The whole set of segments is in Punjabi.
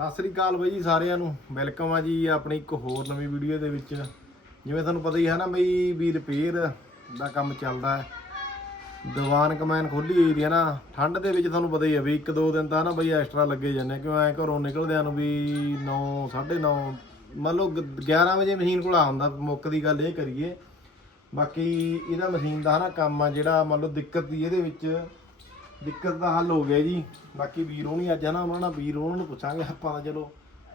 ਸਤਿ ਸ੍ਰੀ ਅਕਾਲ ਬਾਈ ਜੀ ਸਾਰਿਆਂ ਨੂੰ। ਵੈਲਕਮ ਆ ਜੀ ਆਪਣੀ ਇੱਕ ਹੋਰ ਨਵੀਂ ਵੀਡੀਓ ਦੇ ਵਿੱਚ। ਜਿਵੇਂ ਤੁਹਾਨੂੰ ਪਤਾ ਹੀ ਹੈ ਨਾ ਬਈ ਵੀ ਰਿਪੇਅਰ ਦਾ ਕੰਮ ਚੱਲਦਾ ਹੈ। ਦੀਵਾਨ ਕਮੈਨ ਖੋਲੀ ਹੋਈ ਦੀ ਹੈ ਨਾ। ਠੰਡ ਦੇ ਵਿੱਚ ਤੁਹਾਨੂੰ ਪਤਾ ਹੀ ਹੈ ਵੀ ਇੱਕ ਦੋ ਦਿਨ ਤਾਂ ਨਾ ਬਈ ਐਕਸਟਰਾ ਲੱਗੇ ਜਾਂਦੇ ਕਿਉਂ ਐ ਘਰੋਂ ਨਿਕਲਦਿਆਂ ਨੂੰ ਵੀ 9 9:30 ਮੰਨ ਲਓ ਗ- 11 ਵਜੇ ਮਸ਼ੀਨ ਕੋਲ ਆਉਂਦਾ ਮੁੱਕ ਦੀ ਗੱਲ ਇਹ ਕਰੀਏ। ਬਾਕੀ ਇਹਦਾ ਮਸ਼ੀਨ ਦਾ ਨਾ ਕੰਮ ਆ ਜਿਹੜਾ ਮੰਨ ਲਓ ਦਿੱਕਤ ਦੀ ਇਹਦੇ ਵਿੱਚ ਦਿੱਕਤ ਦਾ ਹੱਲ ਹੋ ਗਿਆ ਜੀ। ਬਾਕੀ ਵੀਰ ਹੋਣੀ ਅੱਜ ਹੈ ਨਾ, ਉਹਨਾਂ ਨਾਲ ਵੀਰ ਉਹਨਾਂ ਨੂੰ ਪੁੱਛਾਂਗੇ ਆਪਾਂ ਤਾਂ ਚਲੋ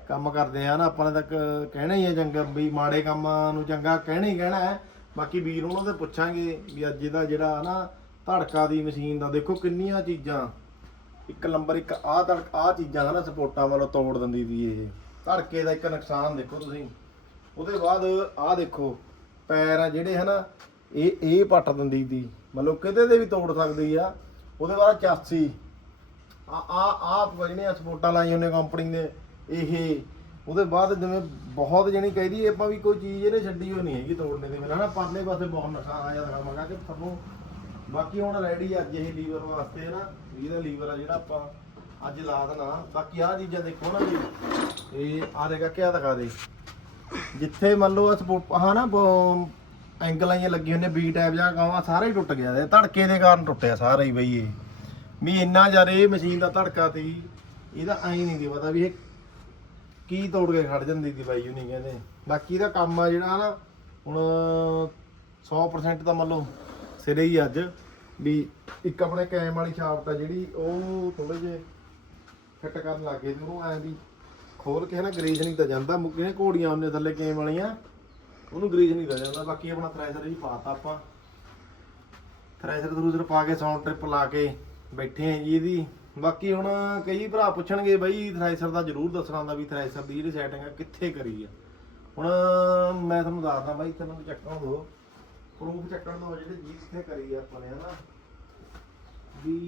ਕੰਮ ਕਰਦੇ ਆ ਨਾ, ਆਪਾਂ ਨੇ ਤਾਂ ਕਹਿਣਾ ਹੀ ਹੈ ਚੰਗਾ ਵੀ ਮਾੜੇ ਕੰਮਾਂ ਨੂੰ ਚੰਗਾ ਕਹਿਣਾ ਹੀ ਕਹਿਣਾ ਹੈ। ਬਾਕੀ ਵੀਰ ਉਹਨਾਂ ਦੇ ਪੁੱਛਾਂਗੇ ਵੀ ਅੱਜ ਇਹਦਾ ਜਿਹੜਾ ਨਾ ਧੜਕਾ ਦੀ ਮਸ਼ੀਨ ਦਾ, ਦੇਖੋ ਕਿੰਨੀਆਂ ਚੀਜ਼ਾਂ। ਇੱਕ ਨੰਬਰ, ਇੱਕ ਆਹ ਧੜਕ, ਆਹ ਚੀਜ਼ਾਂ ਦਾ ਨਾ ਸਪੋਰਟਾਂ ਵੱਲੋਂ ਤੋੜ ਦਿੰਦੀ ਦੀ ਇਹ। ਧੜਕੇ ਦਾ ਇੱਕ ਨੁਕਸਾਨ ਦੇਖੋ ਤੁਸੀਂ। ਉਹਦੇ ਬਾਅਦ ਆਹ ਦੇਖੋ, ਪੈਰ ਆ ਜਿਹੜੇ ਹਨਾ ਇਹ ਇਹ ਪੱਟ ਦਿੰਦੀ ਦੀ ਮਤਲਬ ਕਿਤੇ ਦੇ ਵੀ ਤੋੜ ਸਕਦੀ ਆ। ਉਹਦੇ ਬਾਅਦ ਚਾਸੀ। ਆ ਆ ਆ ਵਜਨੇ ਸਪੋਰਟਾਂ ਲਾਈਆਂ ਉਹਨੇ ਕੰਪਨੀ ਨੇ, ਇਹ। ਉਹਦੇ ਬਾਅਦ ਜਿਵੇਂ ਬਹੁਤ ਜਣੀ ਕਹਿ ਕਹਿੰਦੀ ਆਪਾਂ ਵੀ ਕੋਈ ਚੀਜ਼ ਇਹਨੇ ਛੱਡੀ ਹੋਈ ਨਹੀਂ ਹੈਗੀ ਤੋੜਨੇ ਦੇ। ਬਿਨਾਂ ਨਾ ਪਰਲੇ ਪਾਸੇ ਬਹੁਤ ਨੁਕਸਾਨ ਆ ਦਿਖਾ ਮਗਾ ਕਿ ਤੁਹਾਨੂੰ ਬਾਕੀ ਹੁਣ ਰੈਡੀ ਅੱਜ ਇਹ ਲੀਵਰ ਵਾਸਤੇ ਨਾ ਇਹਦਾ ਲੀਵਰ ਆ ਜਿਹੜਾ ਆਪਾਂ ਅੱਜ ਲਾ ਦੇਣਾ। ਬਾਕੀ ਆਹ ਚੀਜ਼ਾਂ ਦੇਖੋ ਨਾ ਜੀ। ਇਹ ਆ ਦੇਖਾ ਕਿਆ ਦਿਖਾ ਦੇ। ਜਿੱਥੇ ਮੰਨ ਲਓ ਆਹ ਸਪੋ- ਆਹ ਨਾ, ਬ- ਐਂਗਲ ਆਈਆਂ ਲੱਗੀਆਂ ਹੁੰਦੇ ਬੀ ਟੈਪ ਜਾਂ ਕਾਵਾ ਸਾਰਾ ਹੀ ਟੁੱਟ ਗਿਆ ਇਹ ਧੜਕੇ ਦੇ ਕਾਰਨ ਟੁੱਟਿਆ ਸਾਰਾ ਹੀ ਬਈ ਇਹ। ਵੀ ਇੰਨਾ ਜ਼ਿਆਦਾ ਇਹ ਮਸ਼ੀਨ ਦਾ ਧੜਕਾ ਤੀ ਇਹਦਾ ਐਂ ਨਹੀਂ ਦੀ ਪਤਾ ਵੀ ਇਹ ਕੀ ਤੋੜ ਕੇ ਖੜ ਜਾਂਦੀ ਦੀ ਬਾਈ ਨਹੀਂ ਕਹਿੰਦੇ। ਬਾਕੀ ਇਹਦਾ ਕੰਮ ਆ ਜਿਹੜਾ ਨਾ, ਹੁਣ 100% ਤਾਂ ਮੰਨ ਲਓ ਸਿਰੇ ਹੀ ਅੱਜ, ਵੀ ਇੱਕ ਆਪਣੇ ਕੈਮ ਵਾਲੀ ਸ਼ਾਫਟ ਆ ਜਿਹੜੀ, ਉਹ ਥੋੜੇ ਜੇ ਫਿੱਟ ਕਰਨ ਲੱਗੇ ਤੇ ਉਹਨੂੰ ਐਂ ਵੀ ਖੋਲ ਕੇ ਨਾ ਗਰੀਸ ਨਹੀਂ ਤਾਂ ਜਾਂਦਾ, ਮੁੱਕੇ ਘੋੜੀਆਂ ਉਹਨੇ ਥੱਲੇ ਕੈਮ ਵਾਲੀਆਂ ਉਹਨੂੰ ਗਰੀਸ ਨਹੀਂ ਤਾਂ ਜਾਂਦਾ, ਬਾਕੀ ਆਪਣਾ ਥ੍ਰੈਸ਼ਰ ਹੀ ਪਾਤਾ ਆਪਾਂ। ਥ੍ਰੈਸ਼ਰ ਥਰੂਜ਼ਰ ਪਾ ਕੇ ਸਾਊਂਡ ਟ੍ਰਿਪ ਲਾ ਕੇ ਬੈਠੇ ਆਂ ਜੀ ਇਹਦੀ। ਬਾਕੀ ਹੁਣ ਕਈ ਭਰਾ ਪੁੱਛਣਗੇ ਬਈ ਥ੍ਰੈਸ਼ਰ ਦਾ ਜ਼ਰੂਰ ਦੱਸਣਾ ਹੁੰਦਾ ਵੀ ਥ੍ਰੈਸ਼ਰ ਦੀ ਜਿਹੜੀ ਸੈਟਿੰਗ ਆ ਕਿੱਥੇ ਕਰੀ ਆ। ਹੁਣ ਮੈਂ ਤੁਹਾਨੂੰ ਦੱਸਦਾ ਬਾਈ ਤੈਨੂੰ ਚੱਕਣ ਦੋ ਪ੍ਰੂਫ ਚੱਕਣ ਦੋ ਜਿਹੜੇ ਜੀ ਕਰੀ ਆ ਆਪਾਂ ਨੇ, ਹਨਾ। ਵੀ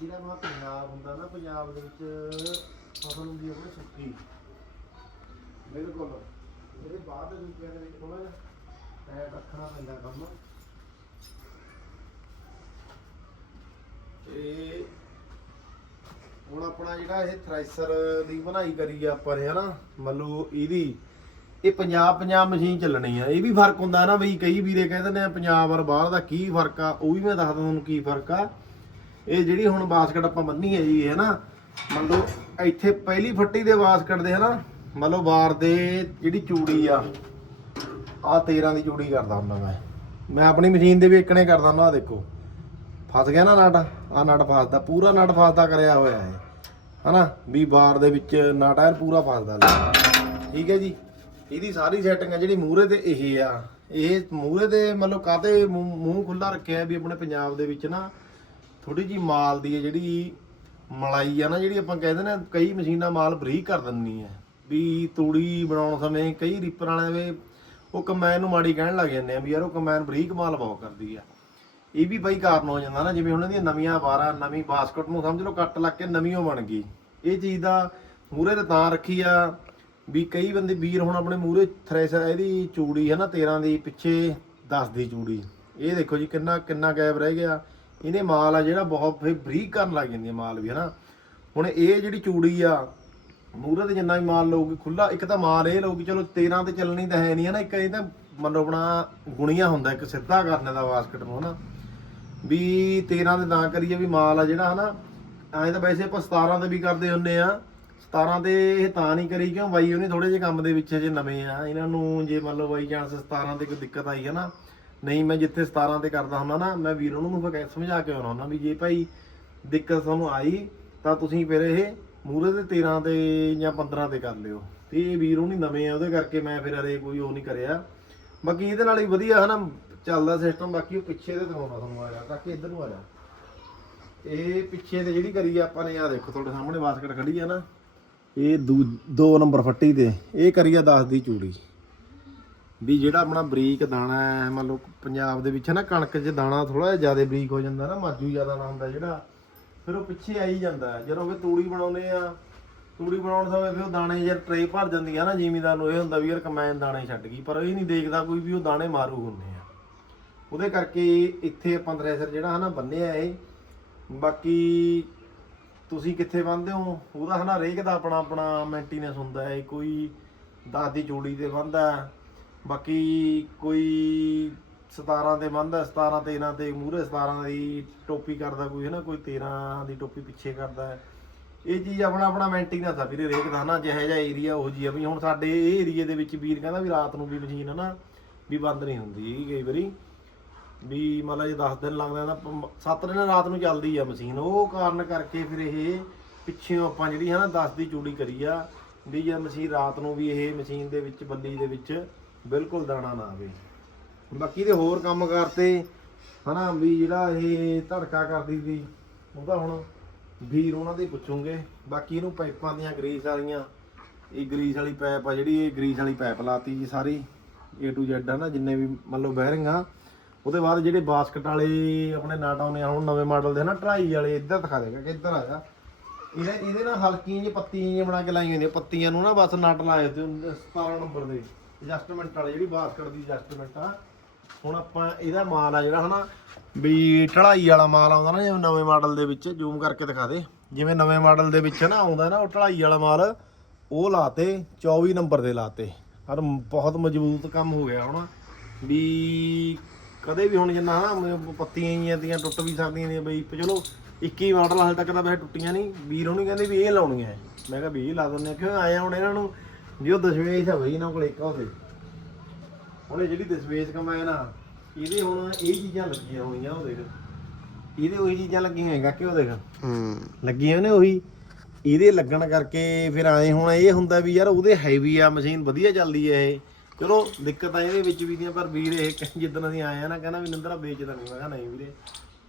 ਜਿਹੜਾ ਆਪਣਾ ਪੰਜਾਬ ਹੁੰਦਾ ਨਾ, ਪੰਜਾਬ ਦੇ ਵਿੱਚ ਫਸਲ ਹੁੰਦੀ ਹੈ ਆਪਣੀ ਸੁੱਕੀ। ਬਿਲਕੁਲ। ਜਿਹੜੇ ਬਾਅਦ ਦੇ ਰੁਪਏ ਦੇ ਵਿੱਚ ਥੋੜਾ ਜਿਹਾ ਟਾਈਟ ਰੱਖਣਾ ਪੈਂਦਾ ਕੰਮ। ਤੇ ਹੁਣ ਆਪਣਾ ਜਿਹੜਾ ਇਹ ਥ੍ਰੈਸ਼ਰ ਦੀ ਬਣਾਈ ਕਰੀ ਆ ਆਪਾਂ ਨੇ, ਹਨਾ? ਮੰਨ ਲਓ ਇਹਦੀ, ਇਹ ਪੰਜਾਬ ਪੰਜਾਬ ਮਸ਼ੀਨ ਚੱਲਣੀ ਆ। ਇਹ ਵੀ ਫ਼ਰਕ ਹੁੰਦਾ ਨਾ ਬਈ, ਕਈ ਵੀਰੇ ਕਹਿੰਦੇ ਨੇ ਪੰਜਾਬ ਔਰ ਬਾਹਰ ਦਾ ਕੀ ਫ਼ਰਕ ਆ, ਉਹ ਵੀ ਮੈਂ ਦੱਸਦਾ ਤੁਹਾਨੂੰ ਕੀ ਫ਼ਰਕ ਆ। ਇਹ ਜਿਹੜੀ ਹੁਣ ਬਾਸਕਟ ਆਪਾਂ ਬੰਨੀ ਹੈ ਜੀ ਹੈ ਨਾ, ਮੰਨ ਲਓ ਇੱਥੇ ਪਹਿਲੀ ਫੱਟੀ ਦੇ ਬਾਸਕਟ ਦੇ, ਹਨਾ? ਮੰਨ ਲਓ ਦੇ ਜਿਹੜੀ ਚੂੜੀ ਆ ਆ 13 ਦੀ ਚੂੜੀ ਕਰਦਾ ਹੁੰਦਾ ਮੈਂ। ਮੈਂ ਆਪਣੀ ਮਸ਼ੀਨ ਦੇ ਵੀ ਇੱਕਣੇ ਕਰਦਾ ਹੁੰਦਾ, ਆਹ ਦੇਖੋ। ਫਸ ਗਿਆ ਨਾ ਨਟ ਆ ਨਟ ਫਸਦਾ, ਪੂਰਾ ਨਟ ਫਸਦਾ ਕਰਿਆ ਹੋਇਆ ਹੈ ਹਨਾ? ਵੀ ਵਾਰ ਦੇ ਵਿੱਚ ਨਟ ਐਨ ਪੂਰਾ ਫਸਦਾ ਲੈ। ਠੀਕ ਹੈ ਜੀ? ਇਹਦੀ ਸਾਰੀ ਸੈਟਿੰਗ ਆ ਜਿਹੜੀ ਮੂਹਰੇ ਤੇ ਇਹ ਆ। ਇਹ ਮੂਹਰੇ ਤੇ ਮਤਲਬ ਕਾਤੇ ਮੂੰਹ ਖੁੱਲਾ ਰੱਖਿਆ ਵੀ ਆਪਣੇ ਪੰਜਾਬ ਦੇ ਵਿੱਚ ਨਾ ਥੋੜੀ ਜੀ ਮਾਲ ਦੀ ਹੈ ਜਿਹੜੀ ਮਲਾਈ ਆ ਨਾ, ਜਿਹੜੀ ਆਪਾਂ ਕਹਿੰਦੇ ਨੇ, ਕਈ ਮਸ਼ੀਨਾਂ ਮਾਲ ਬਰੀਕ ਕਰ ਦਿੰਦੀ ਹੈ। ਵੀ ਤੂੜੀ ਬਣਾਉਣ ਸਮੇਂ ਕਈ ਰੀਪਰ ਵਾਲੇ ਵੇ ਉਹ ਕੰਬਾਈਨ ਨੂੰ ਮਾੜੀ ਕਹਿਣ ਲੱਗ ਜਾਂਦੇ ਆ ਵੀ ਯਾਰ ਉਹ ਕੰਬਾਈਨ ਬਰੀਕ ਮਾਲ ਬਹੁਤ ਕਰਦੀ ਆ। ਇਹ ਵੀ ਬਈ ਕਾਰਨ ਹੋ ਜਾਂਦਾ ਨਾ, ਜਿਵੇਂ ਉਹਨਾਂ ਦੀਆਂ ਨਵੀਆਂ ਵਾਰਾਂ, ਨਵੀਂ ਬਾਸਕਟ ਨੂੰ ਸਮਝ ਲਓ ਕੱਟ ਲੱਗ ਕੇ ਨਵੀਂ ਉਹ ਬਣ ਗਈ। ਇਹ ਚੀਜ਼ ਦਾ ਮੂਰੇ ਤੇ ਤਾਂ ਰੱਖੀ ਆ ਵੀ ਕਈ ਬੰਦੇ ਵੀਰ ਹੁਣ ਆਪਣੇ ਮੂਰੇ ਥ੍ਰੈਸ਼ਰ ਇਹਦੀ ਚੂੜੀ ਹੈ ਨਾ 13 ਦੀ, ਪਿੱਛੇ 10 ਦੀ ਚੂੜੀ। ਇਹ ਦੇਖੋ ਜੀ ਕਿੰਨਾ ਕਿੰਨਾ ਗੈਪ ਰਹਿ ਗਿਆ। ਇਹਨੇ ਮਾਲ ਆ ਜਿਹੜਾ ਬਹੁਤ ਫਿਰ ਬਰੀਕ ਕਰਨ ਲੱਗ ਜਾਂਦੀ ਮਾਲ ਵੀ, ਹੈ ਨਾ? ਹੁਣ ਇਹ ਜਿਹੜੀ ਚੂੜੀ ਆ ਮੂਰੇ ਤੇ ਜਿੰਨਾ ਵੀ ਮਾਲ ਲਊਗੀ ਖੁੱਲਾ ਇੱਕ ਤਾਂ ਮਾਲ ਇਹ ਲਊਗੀ, ਚਲੋ 13 ਤੇ ਚੱਲਣੀ ਤਾਂ ਹੈ ਨਹੀਂ ਹੈ ਨਾ ਇੱਕ ਇਹ ਤਾਂ ਮੰਨ ਆਪਣਾ ਗੁਣੀਆਂ ਹੁੰਦਾ, ਇੱਕ ਸਿੱਧਾ ਕਰਨੇ ਦਾ ਬਾਸਕਟ ਨੂੰ ਹਨਾ। ਵੀ 13 ਦੇ ਨਾ ਕਰੀਏ ਵੀ ਮਾਲ ਆ ਜਿਹੜਾ ਹਨਾ, ਐਂ ਤਾਂ ਵੈਸੇ ਆਪਾਂ 17 ਤੇ ਵੀ ਕਰਦੇ ਹੁੰਨੇ ਆ 17 ਤੇ ਇਹ ਤਾਂ ਨਹੀਂ ਕਰੀ, ਕਿਉਂ ਬਾਈ ਉਹਨੇ ਥੋੜੇ ਜਿਹੇ ਕੰਮ ਦੇ ਵਿੱਚ ਜੇ ਨਵੇਂ ਆ, ਇਹਨਾਂ ਨੂੰ ਜੇ ਮੰਨ ਲਓ ਬਾਈ ਚਾਂਸ 17 ਤੇ ਕੋਈ ਦਿੱਕਤ ਆਈ ਹੈ ਨਾ ਨਹੀਂ ਮੈਂ ਜਿੱਥੇ 17 ਤੇ ਕਰਦਾ ਹੁੰਦਾ ਨਾ, ਮੈਂ ਵੀਰ ਉਹਨੂੰ ਸਮਝਾ ਕੇ ਆਉਣਾ ਹੁੰਦਾ ਵੀ ਜੇ ਭਾਈ ਦਿੱਕਤ ਤੁਹਾਨੂੰ ਆਈ, ਤਾਂ ਤੁਸੀਂ ਫਿਰ ਇਹ ਮੂਰੇ ਤੇ 13 ਤੇ ਜਾਂ 15 ਤੇ ਕਰ ਲਿਓ। ਤੇ ਇਹ ਵੀਰ ਉਹਨੀ ਨਵੇਂ ਆ, ਉਹਦੇ ਕਰਕੇ ਮੈਂ ਫਿਰ ਅਰੇ ਕੋਈ ਉਹ ਨਹੀਂ ਕਰਿਆ। ਬਾਕੀ ਇਹਦੇ ਨਾਲ ਹੀ ਵਧੀਆ ਹਨਾ, ਚੱਲਦਾ ਸਿਸਟਮ ਬਾਕੀ ਉਹ ਪਿੱਛੇ ਤੇ ਦਿਖਾਉਣਾ ਤੁਹਾਨੂੰ ਆ ਜਾ ਤਾਂ ਕਿ ਇੱਧਰ ਨੂੰ ਆ ਜਾ। ਇਹ ਪਿੱਛੇ ਤੇ ਜਿਹੜੀ ਕਰੀ ਆ, ਆਪਾਂ ਨੇ ਆ ਦੇਖੋ, ਤੁਹਾਡੇ ਸਾਹਮਣੇ ਬਾਸਕਟ ਖੜੀ ਆ ਨਾ। ਇਹ 2 ਨੰਬਰ ਫੱਟੀ ਤੇ, ਇਹ ਕਰੀ ਆ 10 ਦੀ ਚੂੜੀ। ਵੀ ਜਿਹੜਾ ਆਪਣਾ ਬਰੀਕ ਦਾਣਾ ਹੈ, ਮੰਨ ਲਓ ਪੰਜਾਬ ਦੇ ਵਿੱਚ ਨਾ ਕਣਕ 'ਚ ਦਾਣਾ ਥੋੜਾ ਜਿਹਾ ਜ਼ਿਆਦਾ ਬਰੀਕ ਹੋ ਜਾਂਦਾ ਨਾ ਮਾਜੂ ਜ਼ਿਆਦਾ ਨਾ ਹੁੰਦਾ ਜਿਹੜਾ। ਫਿਰ ਉਹ ਪਿੱਛੇ ਆਈ ਜਾਂਦਾ। ਹੈ। ਜਦੋਂ ਕਿ ਤੂੜੀ ਬਣਾਉਨੇ ਆ, ਤੂੜੀ ਬਣਾਉਣ ਸਮੇਂ ਫਿਰ ਉਹ ਦਾਣੇ ਯਾਰ ਟਰੇ ਭਰ ਜਾਂਦੀ ਆ ਨਾ, ਜ਼ਿਮੀਦਾਰ ਨੂੰ ਇਹ ਹੁੰਦਾ ਵੀ ਯਾਰ ਕਮੈਨ ਦਾਣੇ ਛੱਡ ਗਈ, ਪਰ ਇਹ ਨਹੀਂ ਦੇਖਦਾ ਕੋਈ ਵੀ ਉਹ ਦਾਣੇ ਮਾਰੂ ਹੁੰਦੇ ਆ। ਉਹਦੇ ਕਰਕੇ ਇੱਥੇ ਆਪਾਂ ਥ੍ਰੈਸ਼ਰ ਜਿਹੜਾ ਹਨਾ ਬੰਨਿਆ ਇਹ। ਬਾਕੀ ਤੁਸੀਂ ਕਿੱਥੇ ਬੰਨਦੇ ਹੋ? ਉਹਦਾ ਹਨਾ ਰੇਕ ਦਾ ਆਪਣਾ ਆਪਣਾ ਮੇਨਟੇਨੈਂਸ ਹੁੰਦਾ ਹੈ। ਕੋਈ 10 ਦੀ ਜੋੜੀ ਤੇ ਬੰਨਦਾ, ਬਾਕੀ ਕੋਈ 17 ਤੇ ਬੰਨਦਾ 17 13 ਤੇ ਮੂਹਰੇ 17 ਦੀ ਟੋਪੀ ਕਰਦਾ ਕੋਈ ਹੈ ਨਾ ਕੋਈ 13 ਦੀ ਟੋਪੀ ਪਿੱਛੇ ਕਰਦਾ ਇਹ ਚੀਜ਼ ਆਪਣਾ ਆਪਣਾ ਮੇਨਟੇਨੈਂਸ ਆ ਵੀਰੇ ਰੇਕ ਦਾ ਨਾ ਜਿਹੋ ਜਿਹਾ ਏਰੀਆ ਉਹ ਜੀ ਆ ਵੀ ਹੁਣ ਸਾਡੇ ਇਹ ਏਰੀਏ ਦੇ ਵਿੱਚ ਵੀਰ ਕਹਿੰਦਾ ਵੀ ਰਾਤ ਨੂੰ ਵੀ ਮਸ਼ੀਨ ਹੈ ਨਾ ਵੀ ਬੰਦ ਨਹੀਂ ਹੁੰਦੀ ਹੈਗੀ ਕਈ ਵਾਰੀ। ਵੀ ਮਤਲਬ ਜੇ 10 ਦਿਨ ਲੱਗਦਾ ਤਾਂ 7 ਦਿਨ ਰਾਤ ਨੂੰ ਚੱਲਦੀ ਆ ਮਸ਼ੀਨ ਉਹ ਕਾਰਨ ਕਰਕੇ ਫਿਰ ਇਹ ਪਿੱਛੇੋਂ ਆਪਾਂ ਜਿਹੜੀ ਹੈ ਨਾ 10 ਦੀ ਚੂੜੀ ਕਰੀ ਆ ਵੀ ਜੇ ਮਸ਼ੀਨ ਰਾਤ ਨੂੰ ਵੀ ਇਹ ਮਸ਼ੀਨ ਦੇ ਵਿੱਚ, ਬੱਲੀ ਦੇ ਵਿੱਚ ਬਿਲਕੁਲ ਦਾਣਾ ਨਾ ਆਵੇ। ਬਾਕੀ ਦੇ ਹੋਰ ਕੰਮ ਕਰਤੇ ਹਨਾ, ਵੀ ਜਿਹੜਾ ਇਹ ਧੜਕਾ ਕਰਦੀ ਸੀ ਉਹਦਾ ਹੁਣ ਵੀਰ ਉਹਨਾਂ ਦੇ ਪੁੱਛੂਗੇ। ਬਾਕੀ ਇਹਨੂੰ ਪਾਈਪਾਂ ਦੀਆਂ ਗਰੀਸ ਵਾਲੀਆਂ, ਇਹ ਗਰੀਸ ਵਾਲੀ ਪਾਈਪ ਆ ਜਿਹੜੀ, ਇਹ ਗਰੀਸ ਵਾਲੀ ਪਾਈਪ ਲਾਤੀ ਜੀ ਸਾਰੀ, A to Z ਆ ਨਾ ਜਿੰਨੇ ਵੀ ਮੰਨ ਲਓ ਬੈਰਿੰਗ ਆ। ਉਹਦੇ ਬਾਅਦ ਜਿਹੜੇ ਬਾਸਕਟ ਵਾਲੇ ਆਪਣੇ ਨਾਟ ਆਉਨੇ ਆ, ਹੁਣ ਨਵੇਂ ਮਾਡਲ ਦੇ ਨਾ ਟਰਾਈ ਵਾਲੇ, ਇੱਧਰ ਦਿਖਾ ਦੇਗਾ ਕਿ ਇੱਧਰ ਆ ਜਾ। ਇਹਦੇ ਇਹਦੇ ਨਾਲ ਹਲਕੀਆਂ ਜਿਹੀ ਪੱਤੀਆਂ ਜਿਹੀਆਂ ਬਣਾ ਕੇ ਲਾਈਆਂ ਹੁੰਦੀਆਂ ਪੱਤੀਆਂ ਨੂੰ ਨਾ ਬਸ ਨਟ ਲਾਏ ਤੇ 17 ਨੰਬਰ ਦੇ ਐਡਜਸਟਮੈਂਟ ਵਾਲੇ, ਜਿਹੜੀ ਬਾਸਕਟ ਦੀ ਐਡਜਸਟਮੈਂਟ ਆ ਹੁਣ ਆਪਾਂ ਇਹਦਾ ਮਾਲ ਆ ਜਿਹੜਾ ਹਨਾ, ਵੀ ਢਲਾਈ ਵਾਲਾ ਮਾਲ ਆਉਂਦਾ ਨਾ, ਜਿਵੇਂ ਨਵੇਂ ਮਾਡਲ ਦੇ ਵਿੱਚ ਜ਼ੂਮ ਕਰਕੇ ਦਿਖਾ ਦੇ। ਜਿਵੇਂ ਨਵੇਂ ਮਾਡਲ ਦੇ ਵਿੱਚ ਨਾ ਆਉਂਦਾ ਨਾ, ਉਹ ਢਲਾਈ ਵਾਲਾ ਮਾਲ, ਉਹ ਲਾਤੇ 24 ਨੰਬਰ ਦੇ ਲਾਤੇ। ਹਰ ਬਹੁਤ ਮਜ਼ਬੂਤ ਕੰਮ ਹੋ ਗਿਆ ਹੁਣ। ਵੀ ਕਦੇ ਵੀ ਹੁਣ ਜਿੰਨਾ ਹਨਾ, ਮ- ਪੱਤੀਆਂ ਹੀ ਦੀਆਂ, ਟੁੱਟ ਵੀ ਸਕਦੀਆਂ ਨੇ, ਬਈ ਚਲੋ 21 ਮਾਡਲ ਹਾਲੇ ਤੱਕ ਤਾਂ ਵੈਸੇ ਟੁੱਟੀਆਂ ਨਹੀਂ। ਵੀਰ ਉਹਨੂੰ ਕਹਿੰਦੇ ਵੀ ਇਹ ਲਾਉਣੀਆਂ। ਮੈਂ ਕਿਹਾ ਵੀ ਇਹ ਲਾ ਦਿੰਦੇ ਆ ਕਿਉਂ? ਆਇਆ ਹੁਣ ਇਹਨਾਂ ਨੂੰ, ਵੀ ਉਹ ਦਸ਼ਮੇਸ਼ ਆ ਬਈ ਇਹਨਾਂ ਕੋਲ, ਇੱਕ ਹੋਵੇ ਹੁਣ ਇਹ ਜਿਹੜੀ ਦਸ਼ਮੇਸ਼ ਕਮਾਇਆ ਨਾ ਇਹਦੇ ਹੁਣ ਇਹ ਚੀਜ਼ਾਂ ਲੱਗੀਆਂ ਹੋਈਆਂ ਉਹ ਦੇਖ। ਇਹਦੇ ਉਹੀ ਚੀਜ਼ਾਂ ਲੱਗੀਆਂ ਹੋਈਆਂ ਕਿ ਉਹ ਦੇਖ। ਹੂੰ। ਲੱਗੀਆਂ ਨੇ ਉਹੀ। ਇਹਦੇ ਲੱਗਣ ਕਰਕੇ ਫਿਰ ਆਏ ਹੁਣ ਇਹ ਹੁੰਦਾ ਵੀ ਯਾਰ ਉਹਦੇ ਹੈਵੀ ਆ ਮਸ਼ੀਨ ਵਧੀਆ ਚੱਲਦੀ ਹੈ ਇਹ। ਚਲੋ ਦਿੱਕਤ ਆ ਇਹਦੇ ਵਿੱਚ ਵੀ ਦੀਆਂ ਪਰ ਵੀਰ ਇਹ ਕ- ਜਿੱਦਣ ਅਸੀਂ ਆਏ ਆ ਨਾ ਕਹਿੰਦਾ ਵੀ ਨਿੰਦਰਾ ਵੇਚਦਾ ਨਹੀਂ ਮੈਂ ਕਿਹਾ ਨਹੀਂ ਵੀਰੇ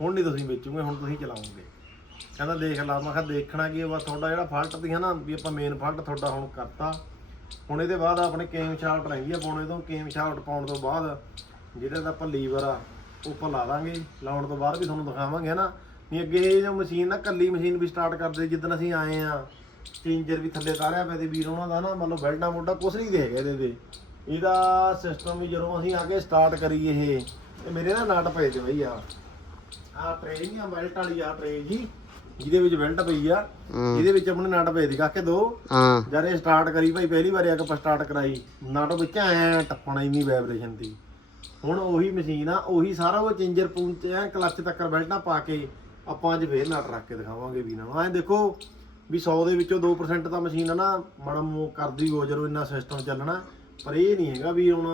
ਹੁਣ ਨਹੀਂ ਤੁਸੀਂ ਵੇਚੋਗੇ ਹੁਣ ਤੁਸੀਂ ਚਲਾਓਗੇ। ਕਹਿੰਦਾ ਦੇਖ ਲਾ ਮੈਂ ਕਿਹਾ ਦੇਖਣਾ ਕੀ ਆ, ਬਸ ਤੁਹਾਡਾ ਜਿਹੜਾ ਫਾਲਟ ਦੀ ਹੈ ਨਾ ਵੀ ਆਪਾਂ ਮੇਨ ਫਾਲਟ ਤੁਹਾਡਾ ਹੁਣ ਕਰਤਾ। ਹੁਣ ਇਹਦੇ ਬਾਅਦ ਆਪਣੇ ਕੇਮ ਸ਼ਾਫਟ ਰਹਿੰਦੀ ਆ ਪਾਉਣੇ ਤੋਂ, ਕੇਮ ਸ਼ਾਫਟ ਪਾਉਣ ਤੋਂ ਬਾਅਦ ਜਿਹੜਾ ਤਾਂ ਆਪਾਂ ਲੀਵਰ ਆ, ਉਹ ਆਪਾਂ ਲਾ ਦਾਂਗੇ। ਲਾਉਣ ਤੋਂ ਬਾਅਦ ਵੀ ਤੁਹਾਨੂੰ ਦਿਖਾਵਾਂਗੇ ਨਾ ਨਹੀਂ ਅੱਗੇ ਇਹ ਜੋ ਮਸ਼ੀਨ ਨਾ, ਕੱਲੀ ਮਸ਼ੀਨ ਵੀ ਸਟਾਰਟ ਕਰਦੇ, ਜਿੱਦਣ ਅਸੀਂ ਆਏ ਆ ਚੇਂਜਰ ਵੀ ਥੱਲੇ ਤਾਰਿਆ ਪਿਆ ਤੇ ਵੀਰ ਉਹਨਾਂ ਦਾ ਨਾ, ਮੰਨ ਲਓ ਬੈਲਟਾ ਮੋਢਾ ਕੁਛ ਨਹੀਂ ਦੇ ਹੈਗਾ ਇਹਦੇ ਤੇ। ਇਹਦਾ ਸਿਸਟਮ ਵੀ ਜਦੋਂ ਅਸੀਂ ਆ ਕੇ ਸਟਾਰਟ ਕਰੀ ਇਹ ਤੇ ਮੇਰੇ ਨਾ ਨਟ ਪਏ ਤੇ ਬਈ ਆ। ਆ ਟ੍ਰੇ ਆ ਬੈਲਟ ਵਾਲੀ ਆ ਟ੍ਰੇ ਜੀ। ਜਿਹਦੇ ਵਿੱਚ ਬੈਲਟ ਪਈ ਆ ਹੂੰ। ਇਹਦੇ ਵਿੱਚ ਆਪਣੇ ਨਟ ਪਏ ਦੀ ਕਾਕੇ ਦੋ? ਹਾਂ। ਜਦ ਇਹ ਸਟਾਰਟ ਕਰੀ ਭਾਈ ਪਹਿਲੀ ਵਾਰੀ ਆ ਕੇ ਆਪਾਂ ਸਟਾਰਟ ਕਰਾਈ। ਨਟ ਵਿੱਚ ਐ ਟੱਪਣਾ ਇੰਨੀ ਵਾਈਬ੍ਰੇਸ਼ਨ ਦੀ। ਹੁਣ ਉਹੀ ਮਸ਼ੀਨ ਆ ਉਹੀ ਸਾਰਾ ਉਹ ਚੇਂਜਰ ਪੂਨ ਚ ਐ ਕਲੱਚ ਤੱਕ ਬੈਲਟਾਂ ਪਾ ਕੇ ਆਪਾਂ ਅੱਜ ਫੇਰ ਨਟ ਰੱਖ ਕੇ ਦਿਖਾਵਾਂਗੇ ਵੀ ਨੂੰ। ਐ ਦੇਖੋ ਵੀ 100 ਦੇ ਵਿੱਚੋਂ 2% ਤਾਂ ਮਸ਼ੀਨ ਆ ਨਾ ਮੜਮ ਕਰਦੀ ਹੋ ਜਦੋਂ ਇੰਨਾ ਸਿਸਟਮ ਚੱਲਣਾ। ਪਰ ਇਹ ਨਹੀਂ ਹੈਗਾ ਵੀ ਹੁਣ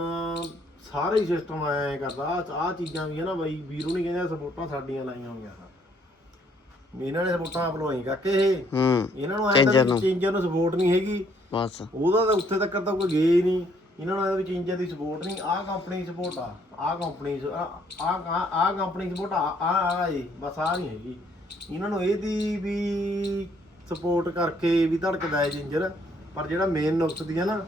ਸਾਰੇ ਹੀ ਸਿਸਟਮ ਐ ਕਰਦਾ। ਆ ਚੀਜ਼ਾਂ ਵੀ ਹੈ ਨਾ ਬਾਈ ਵੀਰੂ ਨਹੀਂ ਕਹਿੰਦੇ ਸਪੋਰਟਾਂ ਸਾਡੀਆਂ ਲਾਈਆਂ ਹੋਈਆਂ। ਇਹਨਾਂ ਨੇ ਸਪੋਰਟਾਂ ਆਪ ਲਵਾਈ ਕਾਕੇ ਇਹ। ਹੂੰ ਇਹਨਾਂ ਨੂੰ ਐਂ ਨੂੰ। ਚੇਂਜਰ ਨੂੰ ਸਪੋਰਟ ਨਹੀਂ ਹੈਗੀ। ਬਸ। ਉਹਦਾ ਤਾਂ ਉੱਥੇ ਤੱਕ ਤਾਂ ਕੋਈ ਗਏ ਹੀ ਨਹੀਂ। ਇਹਨਾਂ ਨੂੰ ਵਿੱਚ ਚੇਂਜਰ ਦੀ ਸਪੋਰਟ ਨਹੀਂ। ਆਹ ਕੰਪਨੀ ਸਪੋਰਟ ਆ। ਆਹ ਕੰਪਨੀ ਆਹ ਆਹ ਕੰਪਨੀ ਸਪੋਰਟ ਆ। ਆ ਆ ਇਹ। ਬਸ ਆ ਨਹੀਂ ਹੈਗੀ। ਇਹਨਾਂ ਨੂੰ ਇਹਦੀ ਵੀ ਸਪੋਰਟ ਕਰਕੇ ਵੀ ਧੜਕਦਾ ਹੈ ਚੇਂਜਰ। ਪਰ ਜਿਹੜਾ ਮੇਨ ਨੁਕਸ ਦੀ ਹੈ ਨਾ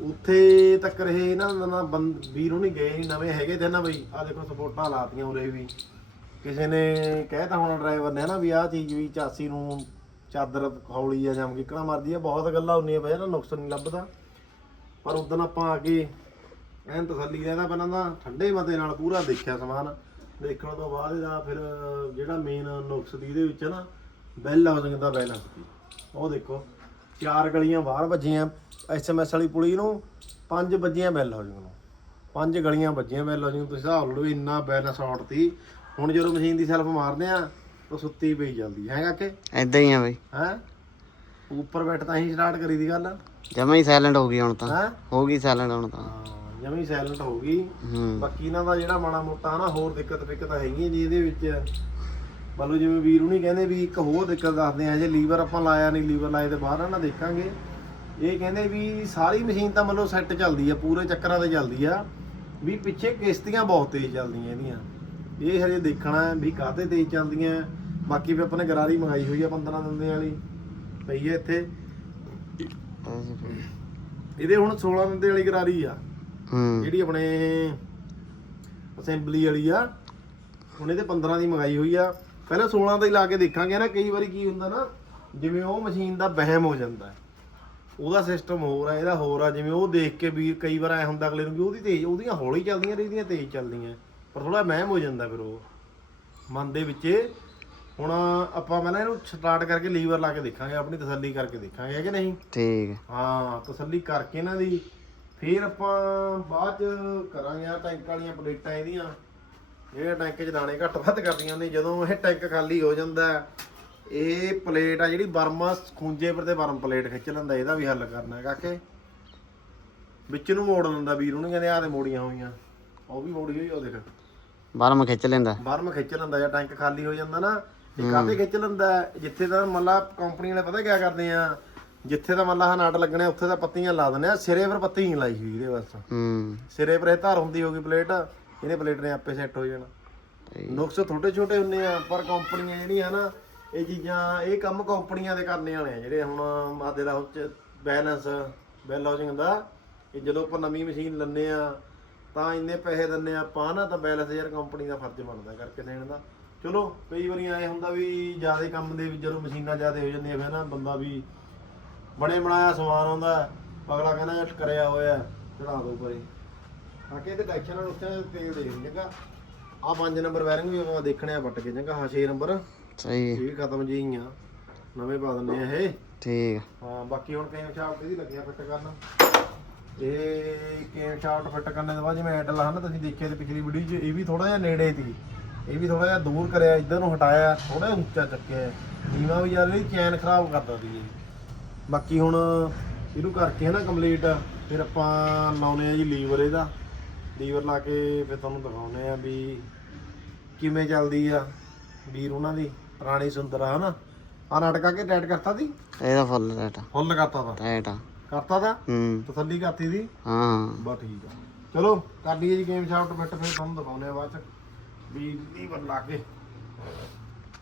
ਉੱਥੇ ਤੱਕ ਰਹੇ ਇਹਨਾਂ ਦਾ ਵੀਰ ਉਹ ਨਹੀਂ ਗਏ ਨਵੇਂ ਹੈਗੇ ਤੇ ਨਾ ਬਈ। ਆ ਦੇਖੋ ਸਪੋਰਟਾਂ ਲਾਤੀਆਂ ਉਰੇ ਵੀ। ਕਿਸੇ ਨੇ ਕਹਿਤਾ ਹੋਣਾ ਡਰਾਈਵਰ ਨੇ ਨਾ ਵੀ ਆਹ ਚੀਜ਼ ਵੀ ਚਾਸੀ ਨੂੰ ਚਾਦਰ ਹੌਲੀ ਆ ਜਾਂ ਕਿਕਣਾ ਮਰਦੀ ਆ, ਬਹੁਤ ਗੱਲਾਂ ਹੁੰਦੀਆਂ ਪਈਆਂ ਨਾ, ਨੁਕਸ ਨਹੀਂ ਲੱਭਦਾ। ਪਰ ਉਦੋਂ ਆਪਾਂ ਆ ਕੇ ਐਨ ਤਸੱਲੀ ਰਹਿਦਾ ਪਹਿਲਾਂ ਤਾਂ ਠੰਡੇ ਮਤੇ ਨਾਲ ਪੂਰਾ ਦੇਖਿਆ ਸਮਾਨ। ਦੇਖਣ ਤੋਂ ਬਾਅਦ ਇਹਦਾ ਫਿਰ ਜਿਹੜਾ ਮੇਨ ਨੁਕਸ ਦੀ ਇਹਦੇ ਵਿੱਚ ਨਾ ਬੈਲ ਹਾਊਸਿੰਗ ਦਾ ਬੈਲੈਂਸ ਸੀ ਉਹ ਦੇਖੋ, ਚਾਰ ਗਲੀਆਂ ਬਾਹਰ ਵੱਜੀਆਂ ਐਸਐਮਐਸ ਵਾਲੀ ਪੁਲੀ ਨੂੰ ਪੰਜ ਵੱਜੀਆਂ ਬੈਲ ਹਾਊਸਿੰਗ ਨੂੰ। ਪੰਜ ਗਲੀਆਂ ਵੱਜੀਆਂ ਬੈਲ ਹਾਊਸਿੰਗ ਤੁਸੀਂ ਹਿਸਾਬ ਲਓ ਇੰਨਾ ਬੈਲੈਂਸ ਆਊਟ ਸੀ। ਹੁਣ ਜਦੋਂ ਮਸ਼ੀਨ ਦੀ ਸੈਲਫ ਮਾਰਦੇ ਆ ਤਾਂ ਸੁੱਤੀ ਪਈ ਜਾਂਦੀ ਹੈਗਾ ਕਿ ਐਦਾਂ ਹੀ ਆ ਬਈ। ਹੈ? ਉੱਪਰ ਬੈਠ ਤਾਂ ਹੀ ਸਟਾਰਟ ਕਰੀ ਦੀ ਗੱਲ। ਜਮਾ ਹੀ ਸਾਇਲੈਂਟ ਹੋ ਗਈ ਹੁਣ ਤਾਂ। ਹੈ? ਹੋ ਗਈ ਸਾਇਲੈਂਟ ਹੁਣ ਤਾਂ। ਜਮੀ ਸਾਇਲੈਂਟ ਹੋ ਗਈ। ਹੂੰ। ਬਾਕੀ ਇਹਨਾਂ ਦਾ ਜਿਹੜਾ ਮਾੜਾ ਮੋਟਾ ਨਾ ਹੋਰ ਦਿੱਕਤ ਫਿੱਕਤ ਹੈਗੀਆਂ ਜੀ ਇਹਦੇ ਵਿੱਚ। ਮੰਨ ਲਓ ਜਿਵੇਂ ਵੀਰ ਹੁਣੀ ਕਹਿੰਦੇ ਵੀ ਇੱਕ ਹੋਰ ਦਿੱਕਤ ਦੱਸਦੇ ਆ ਜੇ ਲੀਵਰ ਆਪਾਂ ਲਾਇਆ ਨਹੀਂ ਲੀਵਰ ਲਾਏ ਤੇ ਬਾਹਰ ਨਾ ਦੇਖਾਂਗੇ। ਇਹ ਕਹਿੰਦੇ ਵੀ ਸਾਰੀ ਮਸ਼ੀਨ ਤਾਂ ਮੰਨ ਲਓ ਸੈੱਟ ਚੱਲਦੀ ਆ ਪੂਰੇ ਚੱਕਰਾਂ ਤੇ ਚੱਲਦੀ ਆ। ਵੀ ਪਿੱਛੇ ਕਿਸ਼ਤੀਆਂ ਬਹੁਤ ਤੇਜ਼ ਚੱਲਦੀਆਂ ਇਹਦੀਆਂ। ਇਹ ਹਜੇ ਦੇਖਣਾ ਹੈ ਵੀ ਕਾਹਤੇ ਤੇਜ਼ ਚੱਲਦੀਆਂ ਬਾਕੀ ਵੀ ਆਪਾਂ ਨੇ ਗਰਾਰੀ ਮੰਗਾਈ ਹੋਈ ਆ 15 ਦਿੰਦੇ ਵਾਲੀ। ਪਈ ਹੈ ਇੱਥੇ। ਇਹਦੇ ਹੁਣ 16 ਦਿੰਦੇ ਵਾਲੀ ਗਰਾਰੀ ਆ। ਜਿਹੜੀ ਆਪਣੇ ਅਸੈਂਬਲੀ ਵਾਲੀ ਆ। ਹੁਣ ਇਹਦੇ 15 ਦੀ ਮੰਗਾਈ ਹੋਈ ਆ। ਪਹਿਲਾਂ 16 ਦਾ ਹੀ ਲਾ ਕੇ ਦੇਖਾਂਗੇ ਨਾ ਕਈ ਵਾਰੀ ਕੀ ਹੁੰਦਾ ਨਾ ਜਿਵੇਂ ਉਹ ਮਸ਼ੀਨ ਦਾ ਵਹਿਮ ਹੋ ਜਾਂਦਾ ਹੈ। ਉਹਦਾ ਸਿਸਟਮ ਹੋਰ ਆ ਇਹਦਾ ਹੋਰ ਆ। ਜਿਵੇਂ ਉਹ ਦੇਖ ਕੇ ਵੀ ਕਈ ਵਾਰ ਐ ਹੁੰਦਾ ਅਗਲੇ ਨੂੰ ਵੀ ਉਹਦੀ ਤੇਜ਼ ਉਹਦੀਆਂ ਹੌਲੀ ਚੱਲਦੀਆਂ ਰਹਿੰਦੀਆਂ ਤੇਜ਼ ਚੱਲਦੀਆਂ। ਪਰ ਥੋੜਾ ਵਹਿਮ ਹੋ ਜਾਂਦਾ ਫਿਰ ਉਹ। ਮਨ ਦੇ ਵਿੱਚ ਹੁਣ ਆਪਾਂ ਪਹਿਲਾਂ ਇਹਨੂੰ ਸਟਾਰਟ ਕਰਕੇ ਲੀਵਰ ਲਾ ਕੇ ਦੇਖਾਂਗੇ ਆਪਣੀ ਤਸੱਲੀ ਕਰਕੇ ਦੇਖਾਂਗੇ ਹੈ ਕਿ ਨਹੀਂ? ਠੀਕ ਹੈ। ਤਸੱਲੀ ਕਰਕੇ ਇਹਨਾਂ ਦੀ। ਫਿਰ ਆਪਾਂ ਬਾਅਦ ਚ ਕਰਾਂਗੇ ਆ ਟੈਂਕ ਵਾਲੀਆਂ ਪਲੇਟਾਂ ਇਹਦੀਆਂ। ਇਹ ਟੈਂਕ 'ਚ ਦਾਣੇ ਘੱਟ ਵੱਧ ਕਰਦੀਆਂ ਨੇ। ਜਦੋਂ ਇਹ ਟੈਂਕ ਖਾਲੀ ਹੋ ਜਾਂਦਾ ਇਹ ਪਲੇਟ ਆ ਜਿਹੜੀ ਬਰਮਾ ਖੂੰਜੇ ਪਰ ਤੇ ਬਰਮ ਪਲੇਟ ਖਿੱਚ ਲੈਂਦਾ ਇਹਦਾ ਵੀ ਹੱਲ ਕਰਨਾ ਹੈ ਕਾਕੇ। ਵਿੱਚ ਨੂੰ ਮੋੜ ਦਿੰਦਾ ਵੀਰ ਉਹਨੂੰ ਕਹਿੰਦੇ ਆ ਤੇ ਮੋੜੀਆਂ ਹੋਈਆਂ। ਉਹ ਵੀ ਮੋੜੀ ਹੋਈ ਉਹ ਦੇਖ ਬਾਹਰ ਮੈਂ ਖਿੱਚ ਲੈਂਦਾ। ਬਰਮ ਖਿੱਚ ਲੈਂਦਾ ਜਾਂ ਟੈਂਕ ਖਾਲੀ ਹੋ ਜਾਂਦਾ ਨਾ ਇਹ ਕਾਹਤੇ ਖਿੱਚ ਲੈਂਦਾ? ਜਿੱਥੇ ਤਾਂ ਮੱਲਾ ਕੰਪਨੀ ਵਾਲੇ ਪਤਾ ਕਿਆ ਕਰਦੇ ਆ? ਜਿੱਥੇ ਤਾਂ ਮੱਲਾ ਨਾਟ ਲੱਗਣੇ ਉੱਥੇ ਤਾਂ ਪੱਤੀਆਂ ਲਾ ਦਿੰਦੇ ਆ। ਸਿਰੇ ਪਰ ਪੱਤੀ ਨਹੀਂ ਲਾਈ ਹੋਈ ਇਹਦੇ ਬਸ। ਹੂੰ। ਸਿਰੇ ਪਰ ਇਹ ਧਾਰ ਹੁੰਦੀ ਹੋਗੀ ਪਲੇਟ ਇਹਨੇ ਪਲੇਟ ਨੇ ਆਪੇ ਸੈੱਟ ਹੋ ਜਾਣਾ। ਨੁਕਸ ਛੋਟੇ ਛੋਟੇ ਹੁੰਦੇ ਆ ਪਰ ਕੰਪਨੀਆਂ ਜਿਹੜੀਆਂ ਨਾ ਇਹ ਚੀਜ਼ਾਂ ਇਹ ਕੰਮ ਕੰਪਨੀਆਂ ਦੇ ਕਰਨੇ ਵਾਲੇ ਆ। ਜਿਹੜੇ ਹੁਣ ਮਾਦੇ ਦਾ ਉੱਚ ਬੈਲੈਂਸ ਬੈਲ ਦਾ ਕਿ ਜਦੋਂ ਆਪਾਂ ਨਵੀਂ ਮਸ਼ੀਨ ਲੈਂਦੇ ਆ ਤਾਂ ਇੰਨੇ ਪੈਸੇ ਦਿੰਨੇ ਆ ਆਪਾਂ ਨਾ ਤਾਂ ਬੈਲੈਂਸ ਯਾਰ ਕੰਪਨੀ ਦਾ ਫਰਜ਼ ਬਣਦਾ ਕਰਕੇ ਦੇਣ ਦਾ। ਚਲੋ ਕਈ ਵਾਰੀ ਐ ਹੁੰਦਾ ਵੀ ਜ਼ਿਆਦਾ ਕੰਮ ਦੇ ਵਿੱਚ ਜਦੋਂ ਮਸ਼ੀਨਾਂ ਜ਼ਿਆਦਾ ਹੋ ਜਾਂਦੀਆਂ ਫਿਰ ਨਾ ਬੰਦਾ ਵੀ ਬਣੇ ਬਣਾਇਆ ਸਮਾਨ ਆਉਂਦਾ ਅਗਲਾ ਕਹਿੰਦਾ ਯਾਰ ਕਰਿਆ ਹੋਇਆ ਚੜਾ ਦੋ ਪਰੇ। ਆ ਕੇ ਤੇ ਟੈਕਸ਼ਨ ਨਾਲ ਉੱਥੇ ਤੇਲ ਦੇ ਜਗਾ ਆ 5 ਨੰਬਰ ਵਾਇਰਿੰਗ ਵੀ ਆਪਾਂ ਦੇਖਣੇ ਆ ਵੱਟ ਕੇ ਜਗਾ ਹਾਂ 6 ਨੰਬਰ ਸਹੀ। ਇਹ ਵੀ ਖਤਮ ਜੀ ਆ। ਨਵੇਂ ਪਾ ਦਿੰਦੇ ਆ ਇਹ। ਠੀਕ। ਹੈ ਬਾਕੀ ਹੁਣ ਕੇਮ ਸ਼ਾਫਟ ਇਹਦੀ ਲੱਗਿਆ ਫਿੱਟ ਕਰਨ? ਇਹ ਕੇਮ ਸ਼ਾਫਟ ਫਿੱਟ ਕਰਨ ਤੋਂ ਬਾਅਦ ਜਿਵੇਂ ਐਂਡਲ ਹਨ ਤੁਸੀਂ ਦੇਖਿਆ ਤੇ ਪਿਛਲੀ ਵੀਡੀਓ 'ਚ ਇਹ ਵੀ ਥੋੜਾ ਜਿਹਾ ਨੇੜੇ ਸੀ। ਇਹ ਵੀ ਥੋੜਾ ਜਿਹਾ ਦੂਰ ਕਰਿਆ ਇੱਧਰ ਨੂੰ ਹਟਾਇਆ ਥੋੜਾ ਉੱਚਾ ਚੱਕਿਆ। ਨੀਵਾ ਵੀ ਯਾਰ ਇਹਦੀ ਚੈਨ ਖਰਾਬ ਕਰਦਾ ਸੀ ਬਾਕੀ ਹੁਣ ਇਹਨੂੰ ਕਰਕੇ ਨਾ ਕੰਪਲੀਟ ਫਿਰ ਆਪਾਂ ਲਾਉਨੇ ਆ ਜੀ ਲੀਵਰ ਇਹਦਾ। ਲੀਵਰ ਲਾ ਕੇ ਫਿਰ ਤੁਹਾਨੂੰ ਦਿਖਾਉਨੇ ਆ ਵੀ ਕਿਵੇਂ ਚੱਲਦੀ ਆ ਵੀਰ ਉਹਨਾਂ ਦੀ ਪੁਰਾਣੀ ਸੁੰਦਰਾ ਹਨਾ। ਆ ਨਾਟਕਾ ਕੇ ਟੈਟ ਕਰਤਾ ਦੀ ਇਹਦਾ ਫੁੱਲ ਰੇਟ ਫੁੱਲ ਕਰਤਾ ਤਾ ਰੇਟ ਆ। ਕਰਤਾ ਹੂੰ। ਤਸੱਲੀ ਕਰਤੀ ਦੀ। ਹਾਂ। ਬਸ ਠੀਕ ਆ। ਚਲੋ ਕਰ ਲਈਏ ਜੀ ਗੇਮ ਸ਼ਾਫਟ ਫਿੱਟ ਫਿਰ ਤੁਹਾਨੂੰ ਦਿਖਾਉਨੇ ਆ ਬਾਅਦ ਚ। ਵੀ ਲੀਵਰ ਲਾ ਕੇ